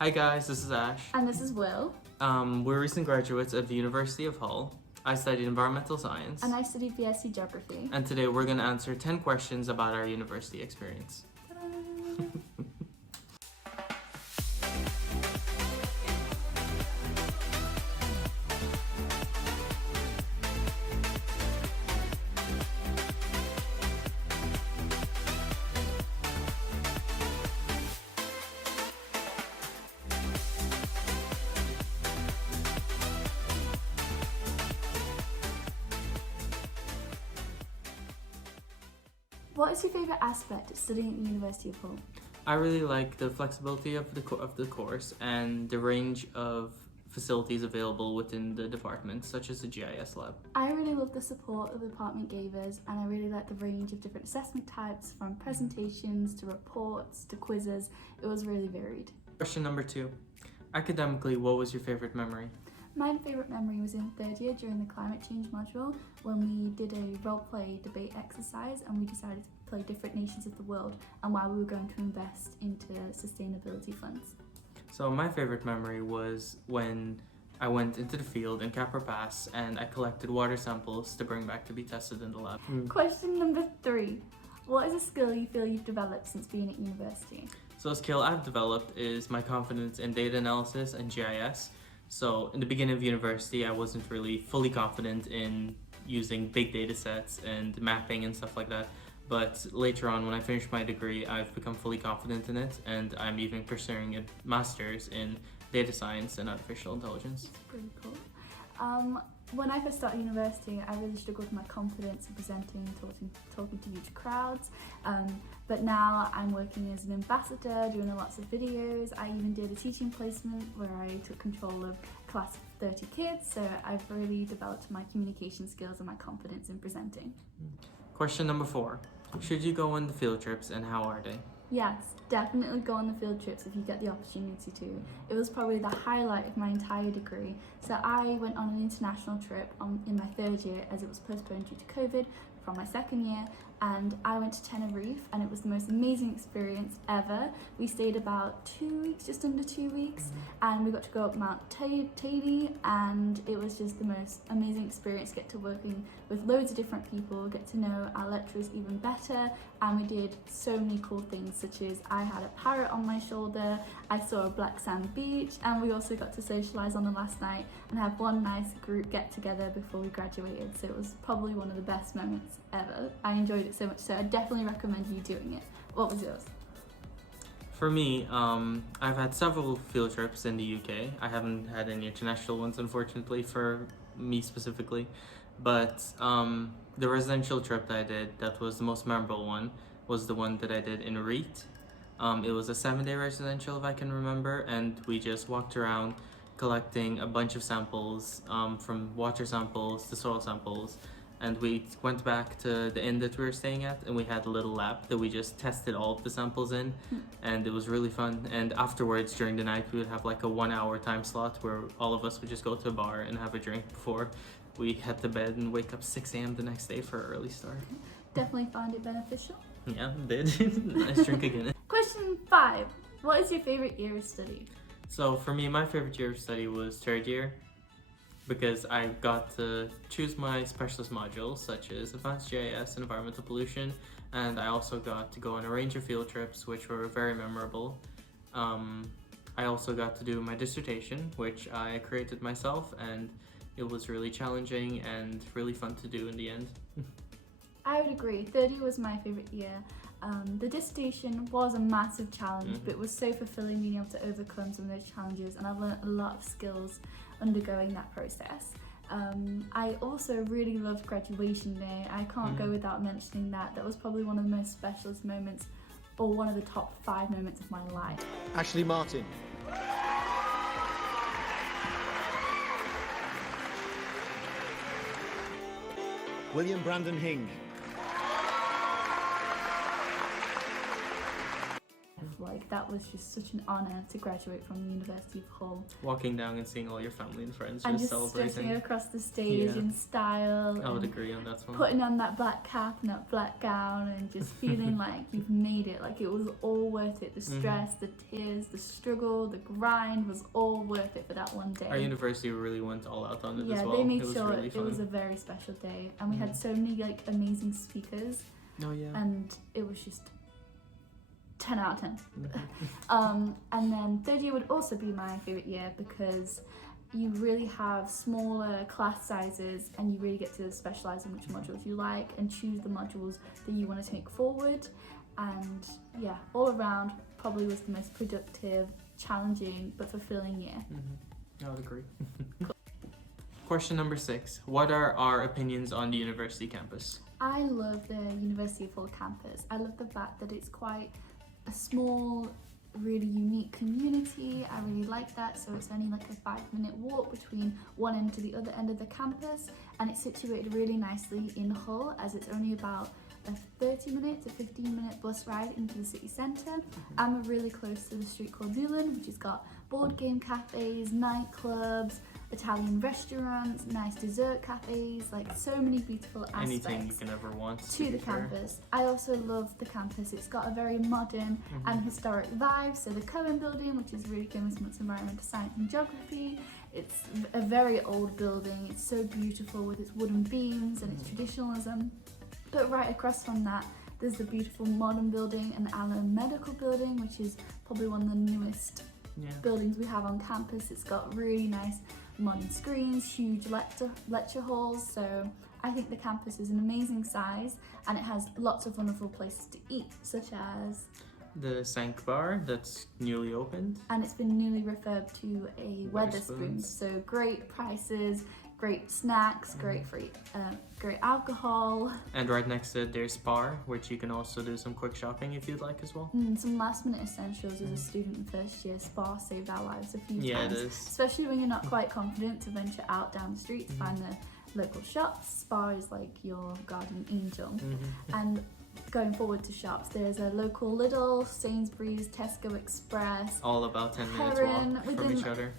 Hi guys, this is Ash. And this is Will. We're recent graduates of the University of Hull. I studied environmental science. And I studied BSc Geography. And today we're going to answer 10 questions about our university experience. What is your favourite aspect of studying at the University of Hull? I really like the flexibility of the course and the range of facilities available within the department, such as the GIS lab. I really love the support that the department gave us, and I really like the range of different assessment types, from presentations to reports to quizzes. It was really varied. Question number 2. Academically, what was your favorite memory? My favourite memory was in third year during the climate change module when we did a role-play debate exercise and we decided to play different nations of the world and why we were going to invest into sustainability funds. So my favorite memory was when I went into the field in Capra Pass and I collected water samples to bring back to be tested in the lab. Question number 3. What is a skill you feel you've developed since being at university? So a skill I've developed is my confidence in data analysis and GIS. So in the beginning of university, I wasn't really fully confident in using big data sets and mapping and stuff like that. But later on, when I finished my degree, I've become fully confident in it, and I'm even pursuing a master's in data science and artificial intelligence. That's pretty cool. When I first started university, I really struggled with my confidence in presenting, talking to huge crowds. But now I'm working as an ambassador, doing lots of videos. I even did a teaching placement where I took control of a class of 30 kids. So I've really developed my communication skills and my confidence in presenting. Question number 4. Should you go on the field trips, and how are they? Yes, definitely go on the field trips if you get the opportunity to. It was probably the highlight of my entire degree. So I went on an international trip in my third year, as it was postponed due to COVID, from my second year, and I went to Tenerife and it was the most amazing experience ever. We stayed about 2 weeks, just under 2 weeks, and we got to go up Mount Teide, and it was just the most amazing experience. Get to working with loads of different people, get to know our lecturers even better, and we did so many cool things, such as I had a parrot on my shoulder, I saw a black sand beach, and we also got to socialise on the last night and have one nice group get together before we graduated. So it was probably one of the best moments ever. I enjoyed it so much, so I definitely recommend you doing it. What was yours? For me, I've had several field trips in the UK. I haven't had any international ones, unfortunately, for me specifically. But the residential trip that I did, that was the most memorable one, was the one that I did in Reet. It was a 7-day residential, if I can remember, and we just walked around collecting a bunch of samples, from water samples to soil samples. And we went back to the inn that we were staying at, and we had a little lab that we just tested all of the samples in, and it was really fun. And afterwards, during the night, we would have like a 1-hour time slot where all of us would just go to a bar and have a drink before we head to bed and wake up 6 a.m. the next day for an early start. Definitely found it beneficial. Yeah, did. Nice drink again. Question 5. What is your favourite year of study? So for me, my favorite year of study was third year, because I got to choose my specialist modules such as advanced GIS and environmental pollution, and I also got to go on a range of field trips which were very memorable. I also got to do my dissertation, which I created myself, and it was really challenging and really fun to do in the end. I would agree. Third year was my favourite year. The dissertation was a massive challenge, but it was so fulfilling being able to overcome some of those challenges, and I've learned a lot of skills undergoing that process. I also really loved graduation day. I can't go without mentioning that. That was probably one of the most specialist moments, or one of the top 5 moments of my life. Ashley Martin. William Brandon Hing. Like that was just such an honour to graduate from the University of Hull. Walking down and seeing all your family and friends And just just strutting celebrating. across the stage Yeah. in style. I would and agree on that one. putting on that black cap and that black gown and just feeling like you've made it, like it was all worth it. The stress, the tears, the struggle, the grind was all worth it for that one day. Our university really went all out on it Yeah, as well. they made It was sure really it fun. was a very special day, and we had so many like amazing speakers, Oh yeah. and it was just 10 out of 10. Mhm. And then third year would also be my favourite year because you really have smaller class sizes and you really get to specialise in which modules you like and choose the modules that you want to take forward. And yeah, all around probably was the most productive, challenging but fulfilling year. I would agree. Question number 6. What are our opinions on the university campus? I love the University of Hull campus. I love the fact that it's quite a small, really unique community. I really like that. So it's only like a 5-minute walk between one end to the other end of the campus, and it's situated really nicely in Hull, as it's only about a 30-minute to 15-minute bus ride into the city centre. I'm really close to the street called Newland, which has got board game cafes, nightclubs, Italian restaurants, nice dessert cafes, like so many beautiful aspects Anything you can ever want to be the fair. campus. I also love the campus. It's got a very modern and historic vibe. So the Cohen building, which is really famous for its environmental science and geography, it's a very old building. It's so beautiful with its wooden beams and its traditionalism. But right across from that, there's the beautiful modern building and Allen Medical Building, which is probably one of the newest Yeah. buildings we have on campus. It's got really nice modern screens, huge lecture halls, so I think the campus is an amazing size and it has lots of wonderful places to eat, such as, The Sank Bar that's newly opened. and it's been newly refurbed to a Wetherspoons, Wetherspoons. so great prices, great snacks, great free, great alcohol. And right next to it there's Spar, which you can also do some quick shopping if you'd like as well. Some last minute essentials as a student in first year. Spa saved our lives a few Yeah, it times, is. especially when you're not quite confident to venture out down the street to find the local shops. Spa is like your guardian angel. And going forward to shops, there's a local Lidl, Sainsbury's, Tesco Express, All about 10 minutes Heron, walk from within each other.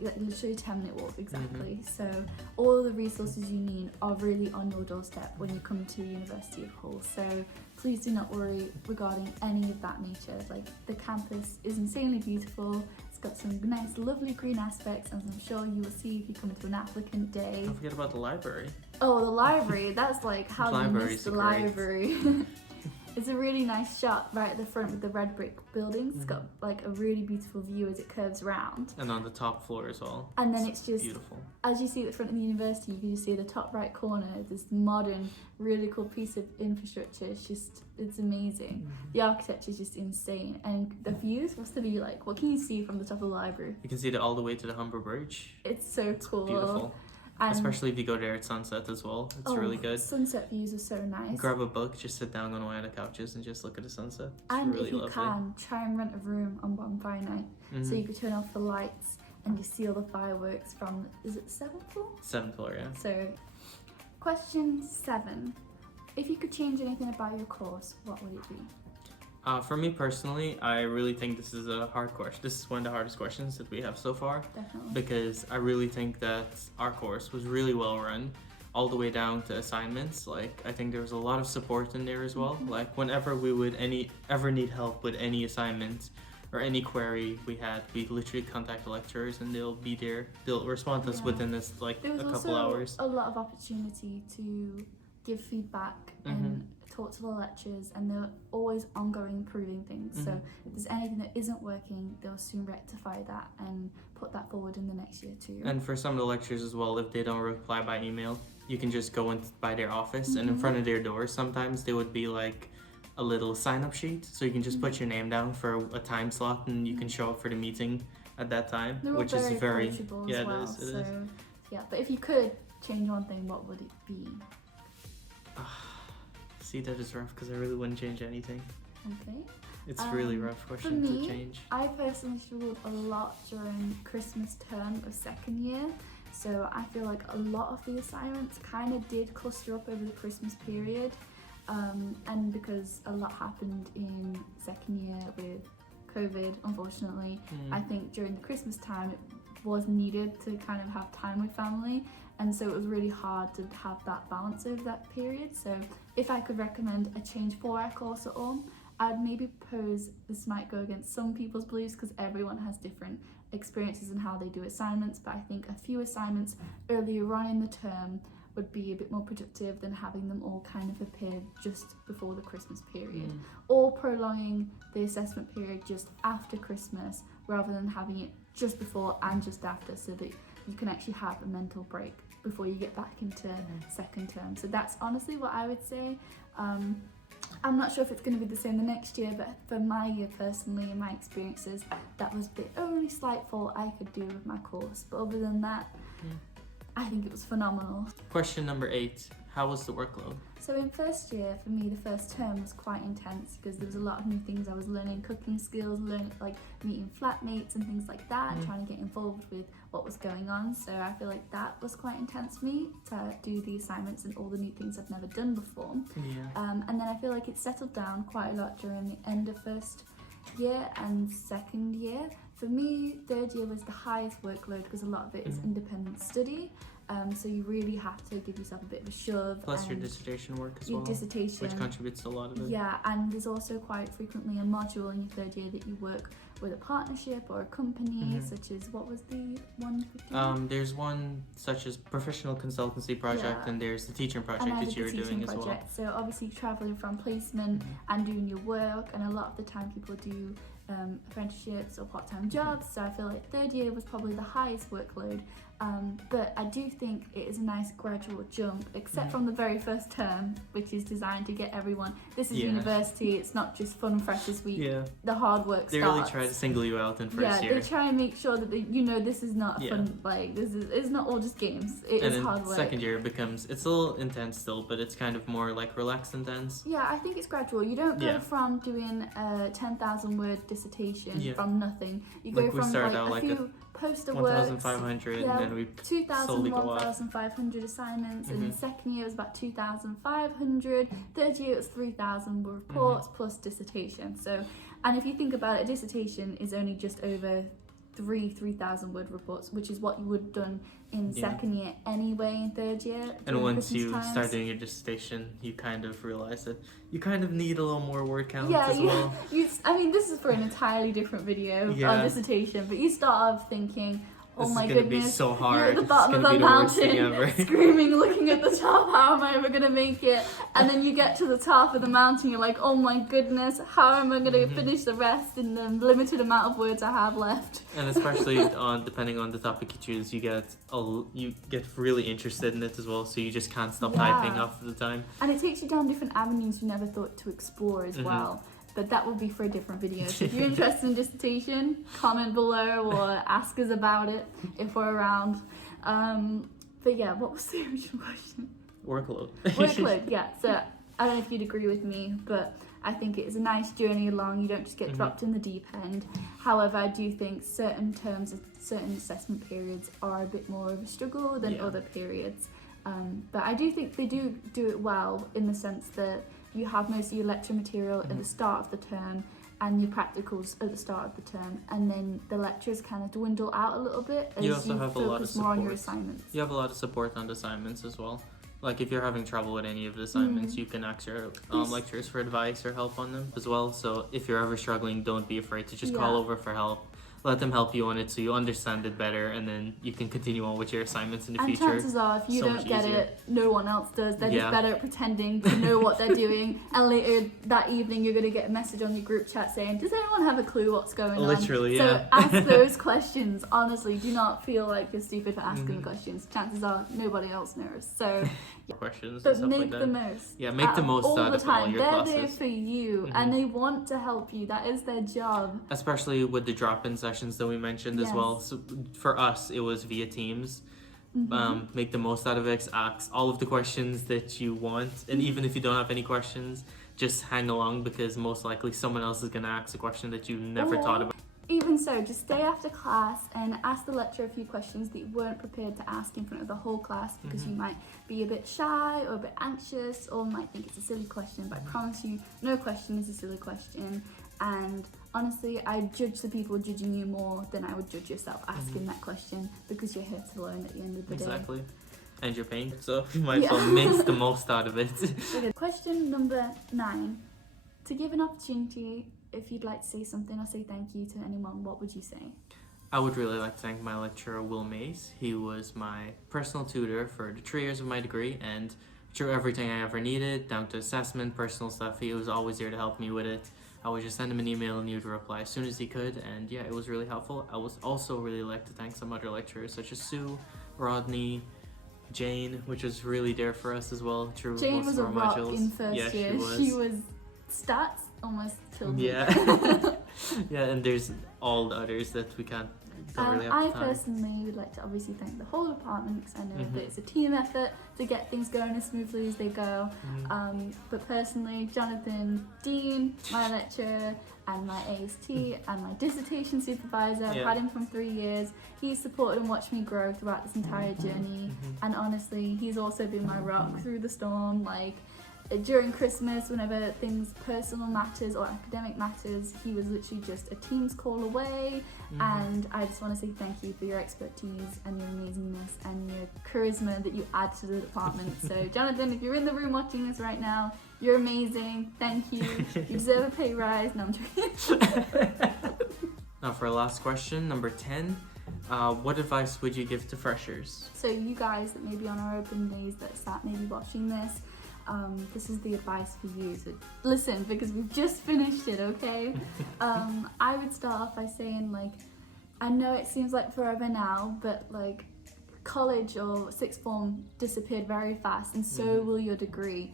literally 10-minute walk, exactly. So all the resources you need are really on your doorstep when you come to the University of Hull. So please do not worry regarding any of that nature. Like, the campus is insanely beautiful. It's got some nice, lovely green aspects, as I'm sure you will see if you come to an applicant day. Don't forget about the library. Oh, the library. That's like, how do you miss Libraries the are great. library? It's a really nice shot right at the front with the red brick buildings. It's got like a really beautiful view as it curves round. And on the top floor as well. And then it's just, Beautiful. as you see at the front of the university, you can just see the top right corner, this modern, really cool piece of infrastructure. It's amazing. The architecture is just insane. And the views must be like, what can you see from the top of the library? You can see it all the way to the Humber Bridge. It's so cool. Beautiful. And Especially if you go there at sunset as well. It's really good. Sunset views are so nice. Grab a book, just sit down on one of the couches and just look at the sunset. It's And really if you lovely. can, try and rent a room on bonfire night. So you could turn off the lights and just see all the fireworks from, is it the 7th floor? 7th floor, yeah. So, question 7. If you could change anything about your course, what would it be? For me personally, I really think this is a hard question. This is one of the hardest questions that we have so far. Definitely. Because I really think that our course was really well run, all the way down to assignments. Like, I think there was a lot of support in there as well. Like, whenever we would ever need help with any assignment or any query we had, we literally contact the lecturers and they'll be there. They'll respond to us Yeah. within this like There was a also couple hours. a lot of opportunity to give feedback and talk to the lecturers, and they're always ongoing improving things. So if there's anything that isn't working, they'll soon rectify that and put that forward in the next year too. And for some of the lecturers as well, if they don't reply by email, you can just go in by their office and in front of their door sometimes there would be like a little sign-up sheet, so you can just put your name down for a time slot and you can show up for the meeting at that time, They're all which is very approachable yeah as well. it is. So yeah, but if you could change one thing, what would it be? See, that is rough because I really wouldn't change anything. Okay. It's really rough For question me, to change. I personally struggled a lot during Christmas term of second year. So I feel like a lot of the assignments kind of did cluster up over the Christmas period. And because a lot happened in second year with COVID, unfortunately. I think during the Christmas time it was needed to kind of have time with family, and so it was really hard to have that balance over that period. So if I could recommend a change for our course at all, I'd maybe propose, this might go against some people's beliefs because everyone has different experiences in how they do assignments, but I think a few assignments earlier on in the term would be a bit more productive than having them all kind of appear just before the Christmas period, or prolonging the assessment period just after Christmas rather than having it just before and just after, so that you can actually have a mental break before you get back into second term. So that's honestly what I would say. I'm not sure if it's going to be the same the next year, but for my year personally, in my experiences, that was the only slight fault I could do with my course. But other than that, I think it was phenomenal. Question number 8. How was the workload? So in first year, for me, the first term was quite intense because there was a lot of new things I was learning, cooking skills, learning like meeting flatmates and things like that, trying to get involved with what was going on. So I feel like that was quite intense for me to do the assignments and all the new things I've never done before. And then I feel like it settled down quite a lot during the end of first year and second year. For me, third year was the highest workload because a lot of it is independent study. So you really have to give yourself a bit of a shove. Plus your dissertation work as your well, dissertation, which contributes to a lot of it. Yeah, and there's also quite frequently a module in your third year that you work with a partnership or a company, such as, what was the one? There's one such as professional consultancy project, and there's the teaching project that you were doing as well. So obviously traveling from placement and doing your work, and a lot of the time people do apprenticeships or part-time jobs. So I feel like third year was probably the highest workload. But I do think it is a nice gradual jump, except from the very first term, which is designed to get everyone. This is university, it's not just fun freshers week. The hard work starts. They really try to single you out in first year. They try and make sure that this is not a fun, like, it's not all just games. It is hard work. Second year it's a little intense still, but it's kind of more like relaxed intense. Yeah, I think it's gradual. You don't go from doing a 10,000 word dissertation from nothing. You go from a few poster works, 1,500, and then we 2,000, 1,500 assignments, and the second year was about 2,500, third year it was 3,000 reports plus dissertation. So, and if you think about it, a dissertation is only just over 3,000 word reports, which is what you would have done in second year anyway in third year. And once you start doing your dissertation, you kind of realize that you kind of need a little more word count as well. I mean, this is for an entirely different video on dissertation, but you start off thinking, oh my goodness, be so hard. You're at the bottom of a mountain, screaming, looking at the top, how am I ever going to make it? And then you get to the top of the mountain, you're like, oh my goodness, how am I going to finish the rest in the limited amount of words I have left? And especially depending on the topic you choose, you get really interested in it as well, so you just can't stop typing half of the time. And it takes you down different avenues you never thought to explore as well. But that will be for a different video. So if you're interested in dissertation, comment below or ask us about it if we're around. But yeah, what was the original question? Workload. Workload, yeah. So I don't know if you'd agree with me, but I think it is a nice journey along. You don't just get dropped in the deep end. However, I do think certain terms, certain assessment periods are a bit more of a struggle than other periods. But I do think they do it well in the sense that you have most of your lecture material at the start of the term and your practicals at the start of the term, and then the lectures kind of dwindle out a little bit as you also have a lot of support. More on your assignments. You have a lot of support on the assignments as well. Like if you're having trouble with any of the assignments, you can ask your lecturers for advice or help on them as well. So if you're ever struggling, don't be afraid to just call over for help. Let them help you on it so you understand it better, and then you can continue on with your assignments in the future. And chances are, if you don't get it, no one else does. They're just better at pretending to know what they're doing. And later that evening, you're going to get a message on your group chat saying, does anyone have a clue what's going on? Literally, So ask those questions. Honestly, do not feel like you're stupid for asking questions. Chances are, nobody else knows. So questions but and stuff make like that. the most. Yeah, make the most out of all your They're classes. there for you, and they want to help you. That is their job. Especially with the drop-in sessions that we mentioned as well. So for us, it was via Teams. Make the most out of it. Ask all of the questions that you want, and even if you don't have any questions, just hang along, because most likely someone else is going to ask a question that you never thought about. Even so, just stay after class and ask the lecturer a few questions that you weren't prepared to ask in front of the whole class, because you might be a bit shy or a bit anxious or might think it's a silly question, but I promise you, no question is a silly question. And honestly, I judge the people judging you more than I would judge yourself asking that question, because you're here to learn at the end of the day. Exactly. And you're paying, so you might as well make the most out of it. Okay. Question number 9. To give an opportunity, if you'd like to say something or say thank you to anyone, what would you say? I would really like to thank my lecturer, Will Mays. He was my personal tutor for the 3 years of my degree, and through everything I ever needed, down to assessment, personal stuff, he was always there to help me with it. I would just send him an email and he would reply as soon as he could, and yeah, it was really helpful. I would also really like to thank some other lecturers, such as Sue, Rodney, Jane, which was really there for us as well through Jane most was of a our rock modules. in first Yeah, year. She was stats almost killed me. Yeah. Yeah, and there's all the others that we don't really have I time. personally would like to obviously thank the whole department, because I know that it's a team effort to get things going as smoothly as they go. But personally, Jonathan, Dean, my lecturer, and my AST and my dissertation supervisor, I've had him from 3 years. He's supported and watched me grow throughout this entire journey, and honestly, he's also been my rock through the storm. Like, during Christmas, whenever things personal matters or academic matters, he was literally just a Teams call away. And I just want to say thank you for your expertise and your amazingness and your charisma that you add to the department. So Jonathan, if you're in the room watching this right now, you're amazing. Thank you. You deserve a pay rise. No, I'm joking. Now for our last question, number 10. What advice would you give to freshers? So you guys that may be on our open days that sat maybe watching this, this is the advice for you. So listen, because we've just finished it, okay? I would start off by saying, like, I know it seems like forever now, but like college or sixth form disappeared very fast, and so will your degree.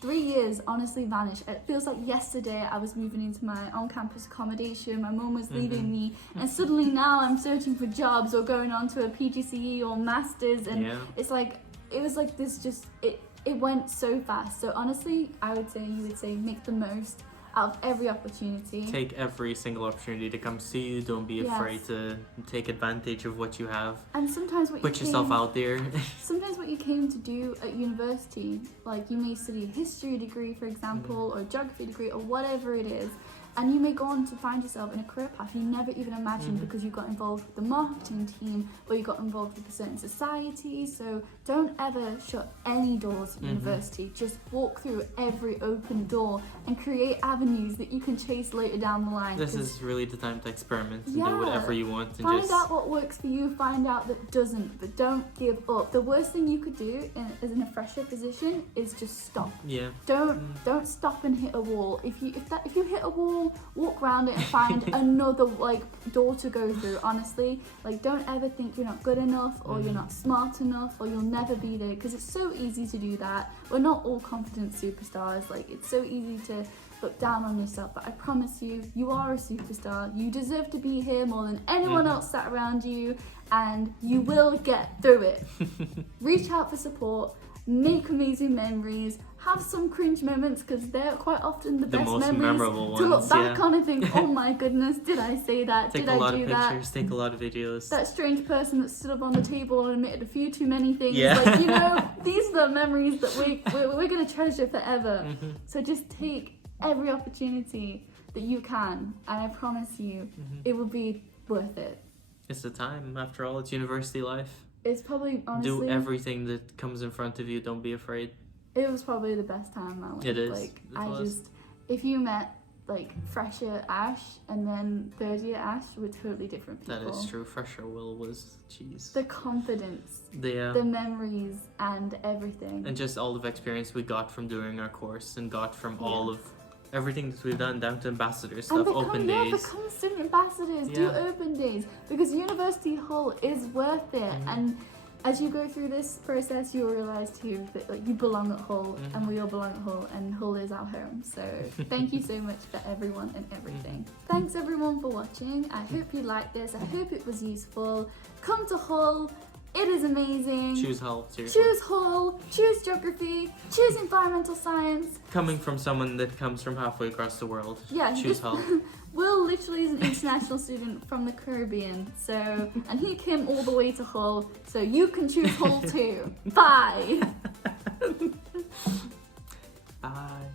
3 years honestly vanished. It feels like yesterday I was moving into my on-campus accommodation, my mum was leaving me, and suddenly now I'm searching for jobs or going on to a PGCE or masters, and it's like, it was like this just, it went so fast. So honestly, I would say you would say make the most out of every opportunity. Take every single opportunity to come see you. Don't be afraid to take advantage of what you have. And sometimes what Put yourself out there. Sometimes what you came to do at university, like you may study a history degree, for example, or a geography degree, or whatever it is, and you may go on to find yourself in a career path you never even imagined because you got involved with the marketing team, or you got involved with a certain society. So don't ever shut any doors at university. Just walk through every open door and create avenues that you can chase later down the line. This is really the time to experiment and do whatever you want. And find out what works for you, find out that doesn't, but don't give up. The worst thing you could do as in a fresher position is just stop. Don't stop and hit a wall. If you hit a wall, walk around it and find another like door to go through. Honestly, like, don't ever think you're not good enough or you're not smart enough or you'll never be there, because it's so easy to do that. We're not all confident superstars. Like, it's so easy to look down on yourself, but I promise you, you are a superstar. You deserve to be here more than anyone else sat around you, and you will get through it. Reach out for support, make amazing memories, have some cringe moments, because they're quite often the best most memories memorable to look ones, back on and think, oh my goodness, did I say that? Take Did a lot I do of that? pictures, take a lot of videos. That strange person that stood up on the table and admitted a few too many things. Yeah. Like, you know, these are the memories that we're going to treasure forever. So just take every opportunity that you can, and I promise you, it will be worth it. It's the time. After all, it's university life. It's probably, honestly, do everything that comes in front of you. Don't be afraid. It was probably the best time of my life. It is. Like, It was. if you met like fresher Ash and then third year Ash, were totally different people. That is true. Fresher Will was, jeez. The confidence, the memories, and everything. And just all of experience we got from doing our course and got from all of everything that we've done, down to ambassador stuff, open days. Become student ambassadors, do open days, because University Hull is worth it. And as you go through this process, you'll realise too that like you belong at Hull, and we all belong at Hull, and Hull is our home. So thank you so much for everyone and everything. Thanks everyone for watching. I hope you liked this. I hope it was useful. Come to Hull. It is amazing. Choose Hull, seriously. Choose Hull, choose geography, choose environmental science. Coming from someone that comes from halfway across the world. Yeah, choose Hull. Will literally is an international student from the Caribbean, so, and he came all the way to Hull, so you can choose Hull too. Bye. Bye.